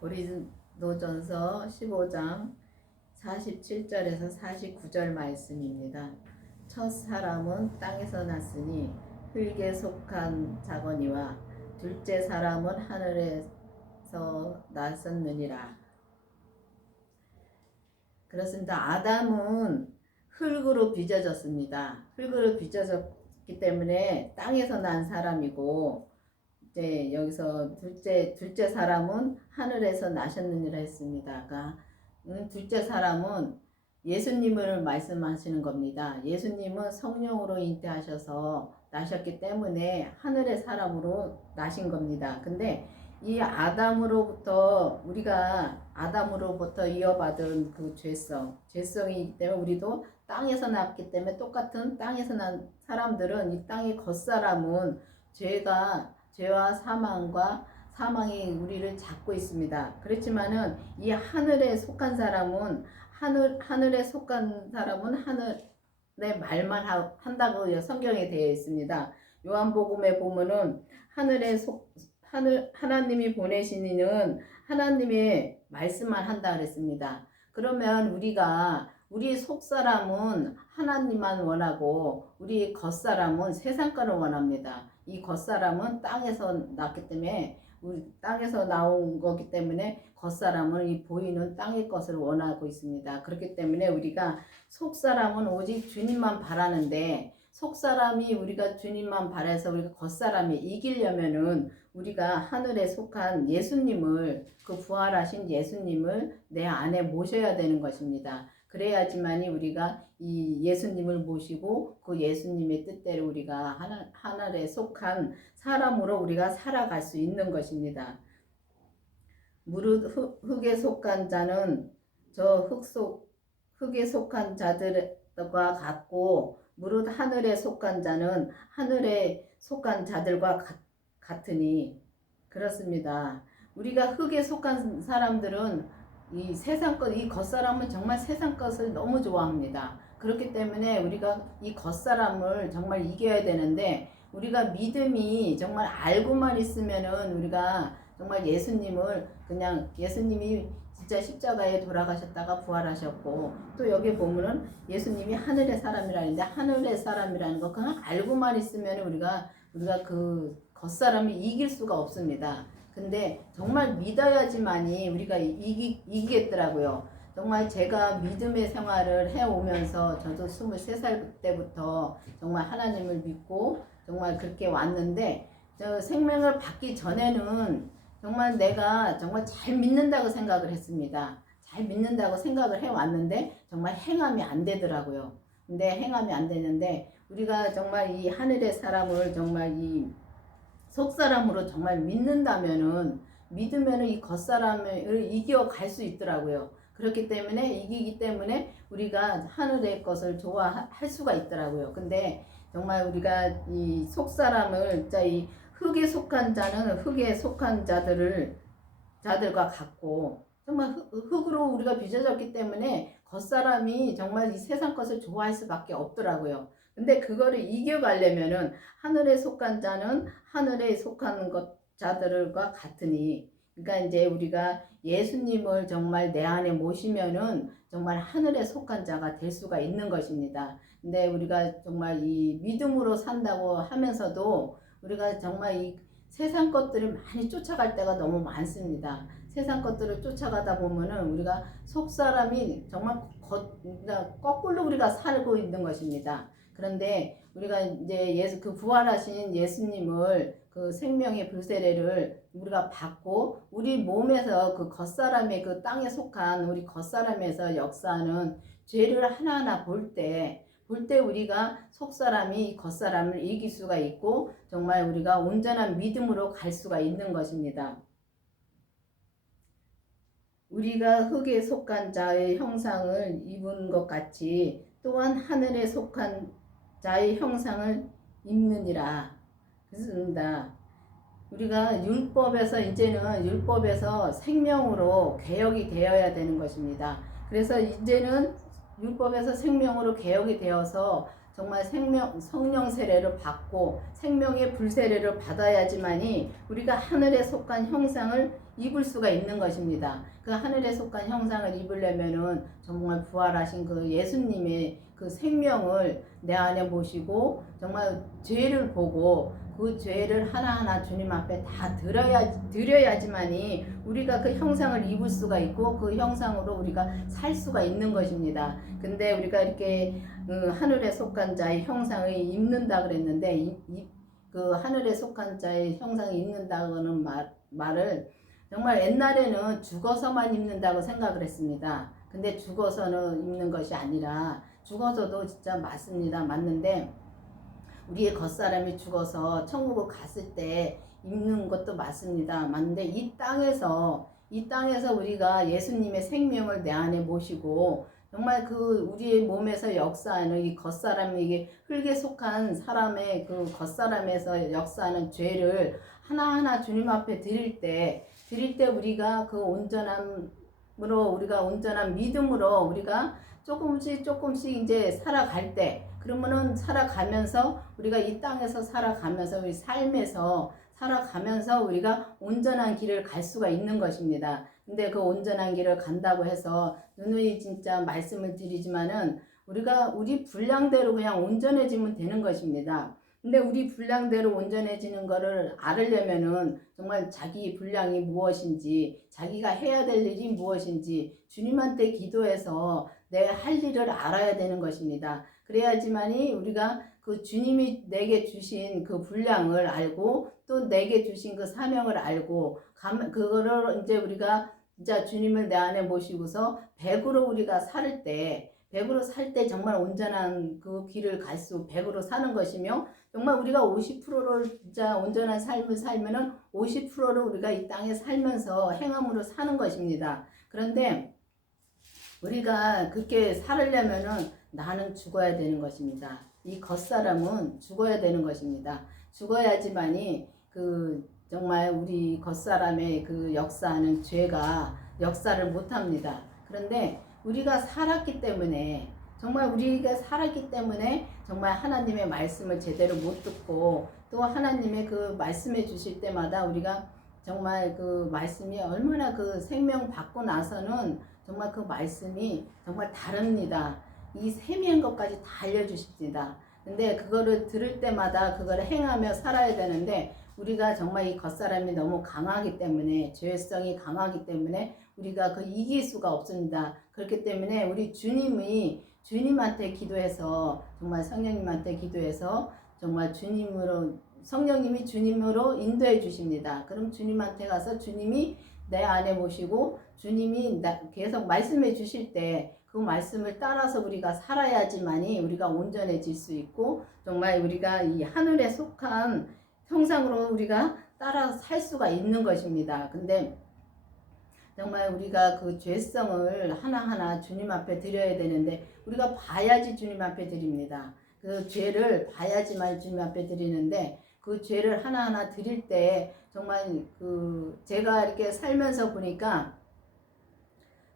고린도전서 15장 47절에서 49절 말씀입니다. 첫 사람은 땅에서 났으니 흙에 속한 자거니와 둘째 사람은 하늘에서 났었느니라. 그렇습니다. 아담은 흙으로 빚어졌습니다. 흙으로 빚어졌기 때문에 땅에서 난 사람이고, 이제 여기서 둘째 사람은 하늘에서 나셨느니라 했습니다. 둘째 사람은 예수님을 말씀하시는 겁니다. 예수님은 성령으로 잉태하셔서 나셨기 때문에 하늘의 사람으로 나신 겁니다. 근데 이 우리가 아담으로부터 이어받은 그 죄성이기 때문에 우리도 땅에서 났기 때문에 똑같은 땅에서 난 사람들은 이 땅의 겉사람은 죄와 사망이 우리를 잡고 있습니다. 그렇지만은 이 하늘에 속한 사람은 하늘의 말만 한다고 성경에 되어 있습니다. 요한복음에 보면은 하나님이 보내신 이는 하나님의 말씀만 한다 그랬습니다. 그러면 우리 속사람은 하나님만 원하고 우리 겉사람은 세상 거를 원합니다. 이 겉사람은 땅에서 났기 때문에 우리 땅에서 나온 거기 때문에 겉사람은 이 보이는 땅의 것을 원하고 있습니다. 그렇기 때문에 우리가 속사람은 오직 주님만 바라는데 속사람이 우리가 주님만 바라서 우리가 겉사람이 이기려면은 우리가 하늘에 속한 예수님을 그 부활하신 예수님을 내 안에 모셔야 되는 것입니다. 그래야지만이 우리가 이 예수님을 모시고 그 예수님의 뜻대로 우리가 하늘에 속한 사람으로 우리가 살아갈 수 있는 것입니다. 무릇 흙에 속한 자는 흙에 속한 자들과 같고 무릇 하늘에 속한 자는 하늘에 속한 자들과 같으니 그렇습니다. 우리가 흙에 속한 사람들은 이 세상 것, 이 겉사람은 정말 세상 것을 너무 좋아합니다. 그렇기 때문에 우리가 이 겉사람을 정말 이겨야 되는데 우리가 믿음이 정말 알고만 있으면은 우리가 정말 예수님이 진짜 십자가에 돌아가셨다가 부활하셨고 또 여기 보면은 예수님이 하늘의 사람이라는데 하늘의 사람이라는 거 그냥 알고만 있으면 우리가 그 겉사람을 이길 수가 없습니다. 근데 정말 믿어야지만이 우리가 이기겠더라고요. 정말 제가 믿음의 생활을 해오면서 저도 23살 때부터 정말 하나님을 믿고 정말 그렇게 왔는데 저 생명을 받기 전에는 정말 내가 정말 잘 믿는다고 생각을 했습니다. 잘 믿는다고 생각을 해왔는데 정말 행함이 안 되더라고요. 근데 행함이 안 되는데 우리가 정말 이 하늘의 사람을 정말 이 속사람으로 정말 믿으면은 이 겉사람을 이겨갈 수 있더라고요. 그렇기 때문에 이기기 때문에 우리가 하늘의 것을 좋아할 수가 있더라고요. 근데 정말 우리가 이 속사람을 이 흙에 속한 자는 흙에 속한 자들과 같고 정말 흙으로 우리가 빚어졌기 때문에 겉사람이 정말 이 세상 것을 좋아할 수밖에 없더라고요. 근데 그거를 이겨가려면은 하늘에 속한 자는 하늘에 속한 자들과 같으니 그러니까 이제 우리가 예수님을 정말 내 안에 모시면은 정말 하늘에 속한 자가 될 수가 있는 것입니다. 근데 우리가 정말 이 믿음으로 산다고 하면서도 우리가 정말 이 세상 것들을 많이 쫓아갈 때가 너무 많습니다. 세상 것들을 쫓아가다 보면은 우리가 속사람이 정말 거꾸로 우리가 살고 있는 것입니다. 그런데 우리가 이제 그 부활하신 예수님을 그 생명의 불세례를 우리가 받고 우리 몸에서 그 겉사람의 그 땅에 속한 우리 겉사람에서 역사하는 죄를 하나하나 볼 때 우리가 속사람이 겉사람을 이길 수가 있고 정말 우리가 온전한 믿음으로 갈 수가 있는 것입니다. 우리가 흙에 속한 자의 형상을 입은 것 같이 또한 하늘에 속한 자의 형상을 입느니라. 그렇습니다. 우리가 이제는 율법에서 생명으로 개혁이 되어야 되는 것입니다. 그래서 이제는 율법에서 생명으로 개혁이 되어서 정말 성령 세례를 받고 생명의 불 세례를 받아야지만이 우리가 하늘에 속한 형상을 입을 수가 있는 것입니다. 그 하늘에 속한 형상을 입으려면은 정말 부활하신 그 예수님의 그 생명을 내 안에 모시고 정말 죄를 보고 그 죄를 하나하나 주님 앞에 다 드려야지만이 우리가 그 형상을 입을 수가 있고 그 형상으로 우리가 살 수가 있는 것입니다. 근데 우리가 이렇게 하늘에 속한 자의 형상을 입는다 그랬는데 그 하늘에 속한 자의 형상을 입는다는 말을 정말 옛날에는 죽어서만 입는다고 생각을 했습니다. 근데 죽어서는 입는 것이 아니라 죽어서도 진짜 맞습니다. 맞는데 우리의 겉사람이 죽어서 천국을 갔을 때 입는 것도 맞습니다. 맞는데 이 땅에서 우리가 예수님의 생명을 내 안에 모시고 정말 그 우리의 몸에서 역사하는 이 겉사람, 이게 흙에 속한 사람의 그 겉사람에서 역사하는 죄를 하나하나 주님 앞에 드릴 때 우리가 그 온전함으로, 우리가 온전한 믿음으로 우리가 조금씩 이제 살아갈 때, 그러면은 살아가면서 우리가 이 땅에서 살아가면서 우리 삶에서 살아가면서 우리가 온전한 길을 갈 수가 있는 것입니다. 근데 그 온전한 길을 간다고 해서 누누이 진짜 말씀을 드리지만은 우리 분량대로 그냥 온전해지면 되는 것입니다. 근데 우리 분량대로 온전해지는 거를 알으려면은 정말 자기 분량이 무엇인지, 자기가 해야 될 일이 무엇인지 주님한테 기도해서 내 할 일을 알아야 되는 것입니다. 그래야지만이 우리가 그 주님이 내게 주신 그 분량을 알고 또 내게 주신 그 사명을 알고 그거를 이제 우리가 진짜 주님을 내 안에 모시고서 100으로 우리가 살 때 정말 온전한 그 길을 갈 수 100으로 사는 것이며, 정말 우리가 50%를 진짜 온전한 삶을 살면은 50%를 우리가 이 땅에 살면서 행함으로 사는 것입니다. 그런데 우리가 그렇게 살으려면은 나는 죽어야 되는 것입니다. 이 겉사람은 죽어야 되는 것입니다. 죽어야지만이 그 정말 우리 겉사람의 그 역사하는 죄가 역사를 못합니다. 그런데 우리가 살았기 때문에 정말 하나님의 말씀을 제대로 못 듣고 또 하나님의 그 말씀해 주실 때마다 우리가 정말 그 말씀이 얼마나 그 생명 받고 나서는 정말 그 말씀이 정말 다릅니다. 이 세미한 것까지 다 알려주십니다. 근데 그거를 들을 때마다 그거를 행하며 살아야 되는데 우리가 정말 이 겉사람이 너무 강하기 때문에, 죄성이 강하기 때문에 우리가 그 이길 수가 없습니다. 그렇기 때문에 우리 주님한테 기도해서, 정말 성령님한테 기도해서 정말 성령님이 주님으로 인도해 주십니다. 그럼 주님한테 가서 주님이 내 안에 모시고 주님이 계속 말씀해 주실 때 그 말씀을 따라서 우리가 살아야지만이 우리가 온전해질 수 있고 정말 우리가 이 하늘에 속한 형상으로 우리가 따라 살 수가 있는 것입니다. 근데 정말 우리가 그 죄성을 하나하나 주님 앞에 드려야 되는데 우리가 봐야지 주님 앞에 드립니다. 그 죄를 봐야지만 주님 앞에 드리는데 그 죄를 하나하나 드릴 때 정말 그 제가 이렇게 살면서 보니까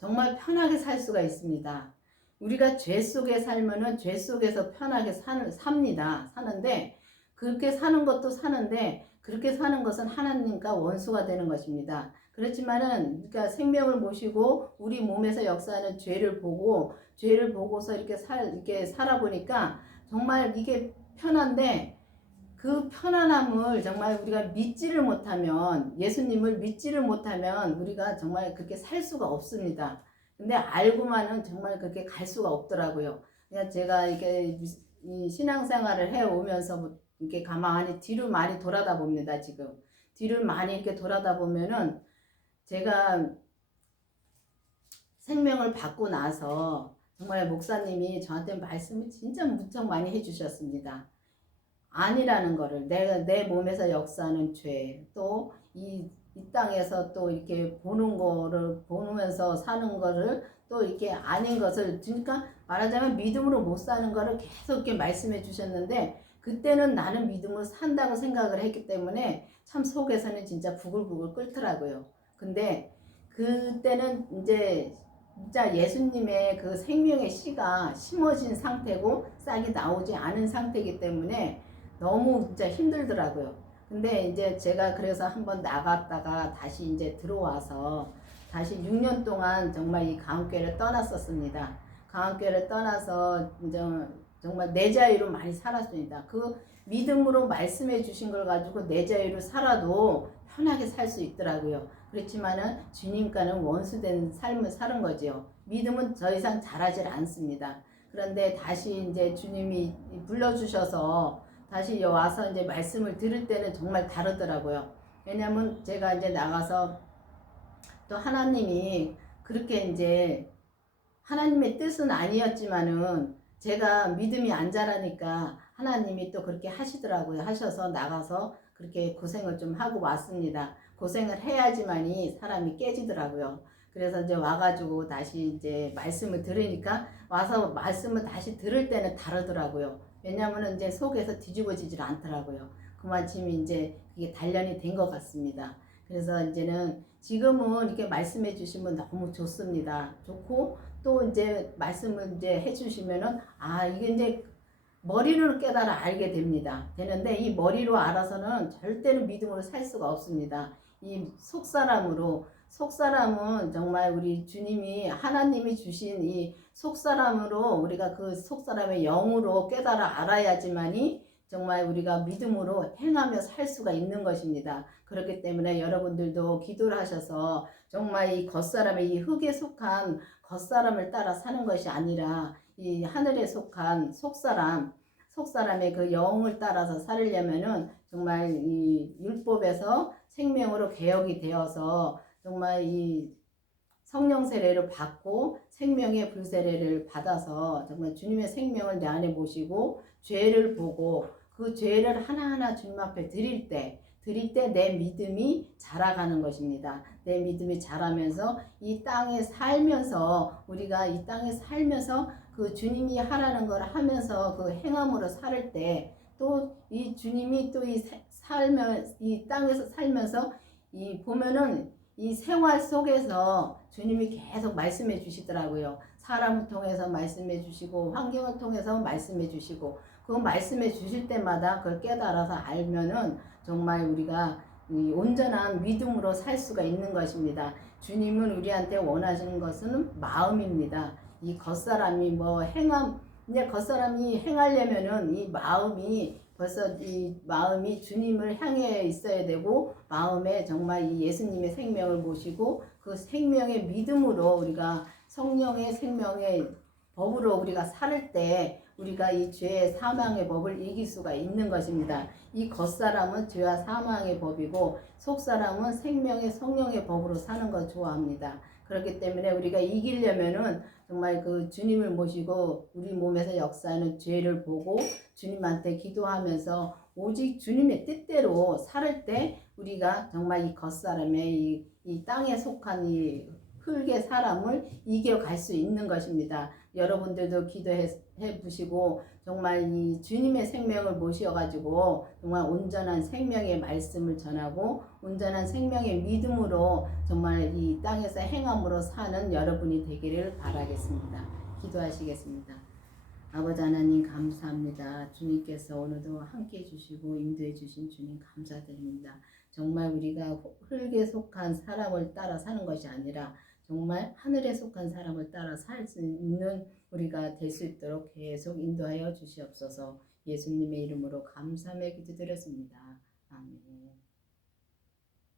정말 편하게 살 수가 있습니다. 우리가 죄 속에 살면은 죄 속에서 편하게 삽니다. 사는데 그렇게 사는 것도 사는데 그렇게 사는 것은 하나님과 원수가 되는 것입니다. 그렇지만은 그러니까 생명을 모시고 우리 몸에서 역사하는 죄를 보고서 이렇게 살아보니까 정말 이게 편한데 그 편안함을 정말 우리가 예수님을 믿지를 못하면 우리가 정말 그렇게 살 수가 없습니다. 근데 알고만은 정말 그렇게 갈 수가 없더라고요. 그냥 제가 이렇게 이 신앙생활을 해오면서 이렇게 가만히 뒤를 많이 돌아다 봅니다. 지금 뒤를 많이 이렇게 돌아다 보면은 제가 생명을 받고 나서 정말 목사님이 저한테 말씀을 진짜 무척 많이 해주셨습니다. 아니라는 거를, 내 몸에서 역사하는 죄, 또 이 땅에서 또 이렇게 보면서 사는 거를 또 이렇게 아닌 것을, 그러니까 말하자면 믿음으로 못 사는 거를 계속 이렇게 말씀해 주셨는데 그때는 나는 믿음으로 산다고 생각을 했기 때문에 참 속에서는 진짜 부글부글 끓더라고요. 근데 그때는 이제 진짜 예수님의 그 생명의 씨가 심어진 상태고 싹이 나오지 않은 상태이기 때문에 너무 진짜 힘들더라고요. 근데 이제 제가 그래서 한번 나갔다가 다시 이제 들어와서 다시 6년 동안 정말 이 강원교회를 떠났었습니다. 강원교회를 떠나서 이제 정말 내 자유로 많이 살았습니다. 그 믿음으로 말씀해 주신 걸 가지고 내 자유로 살아도 편하게 살 수 있더라고요. 그렇지만은 주님과는 원수된 삶을 사는 거지요. 믿음은 더 이상 잘하질 않습니다. 그런데 다시 이제 주님이 불러주셔서 다시 와서 이제 말씀을 들을 때는 정말 다르더라고요. 왜냐면 제가 이제 나가서 또 하나님이 그렇게 이제 하나님의 뜻은 아니었지만은 제가 믿음이 안 자라니까 하나님이 또 그렇게 하시더라고요. 하셔서 나가서 그렇게 고생을 좀 하고 왔습니다. 고생을 해야지만이 사람이 깨지더라고요. 그래서 이제 와가지고 다시 이제 말씀을 들으니까 와서 말씀을 다시 들을 때는 다르더라고요. 왜냐하면 이제 속에서 뒤집어지질 않더라고요. 그마침 이제 그게 단련이 된 것 같습니다. 그래서 이제는 지금은 이렇게 말씀해 주시면 너무 좋습니다. 좋고 또 이제 말씀을 이제 해주시면은 이게 이제 머리로 깨달아 알게 됩니다. 되는데 이 머리로 알아서는 절대로 믿음으로 살 수가 없습니다. 이 속사람은 정말 우리 주님이 하나님이 주신 이 속사람으로 우리가 그 속사람의 영으로 깨달아 알아야지만이 정말 우리가 믿음으로 행하며 살 수가 있는 것입니다. 그렇기 때문에 여러분들도 기도를 하셔서 정말 이 겉사람의 이 흙에 속한 겉사람을 따라 사는 것이 아니라 이 하늘에 속한 속사람의 그 영을 따라서 살려면은 정말 이 율법에서 생명으로 개혁이 되어서 정말 이 성령 세례를 받고 생명의 불세례를 받아서 정말 주님의 생명을 내 안에 모시고 죄를 보고 그 죄를 하나하나 주님 앞에 드릴 때 내 믿음이 자라가는 것입니다. 내 믿음이 자라면서 이 땅에 살면서 우리가 이 땅에 살면서 그 주님이 하라는 걸 하면서 그 행함으로 살 때 또 이 주님이 또 이 땅에서 살면서 이 보면은 이 생활 속에서 주님이 계속 말씀해 주시더라고요. 사람을 통해서 말씀해 주시고 환경을 통해서 말씀해 주시고 그 말씀해 주실 때마다 그걸 깨달아서 알면은 정말 우리가 이 온전한 믿음으로 살 수가 있는 것입니다. 주님은 우리한테 원하시는 것은 마음입니다. 이 겉사람이 이제 겉사람이 행하려면은 이 마음이 벌써 이 마음이 주님을 향해 있어야 되고 마음에 정말 이 예수님의 생명을 모시고 그 생명의 믿음으로 우리가 성령의 생명의 법으로 우리가 살 때 우리가 이 죄의 사망의 법을 이길 수가 있는 것입니다. 이 겉사람은 죄와 사망의 법이고 속사람은 생명의 성령의 법으로 사는 걸 좋아합니다. 그렇기 때문에 우리가 이기려면은 정말 그 주님을 모시고 우리 몸에서 역사하는 죄를 보고 주님한테 기도하면서 오직 주님의 뜻대로 살 때 우리가 정말 이 겉사람의 이 땅에 속한 이 흙의 사람을 이겨갈 수 있는 것입니다. 여러분들도 기도해 보시고 정말 이 주님의 생명을 모셔가지고 정말 온전한 생명의 말씀을 전하고 온전한 생명의 믿음으로 정말 이 땅에서 행함으로 사는 여러분이 되기를 바라겠습니다. 기도하시겠습니다. 아버지 하나님 감사합니다. 주님께서 오늘도 함께 해주시고 인도해 주신 주님 감사드립니다. 정말 우리가 흙에 속한 사람을 따라 사는 것이 아니라 정말 하늘에 속한 사람을 따라 살 수 있는 우리가 될 수 있도록 계속 인도하여 주시옵소서. 예수님의 이름으로 감사하며 기도드렸습니다.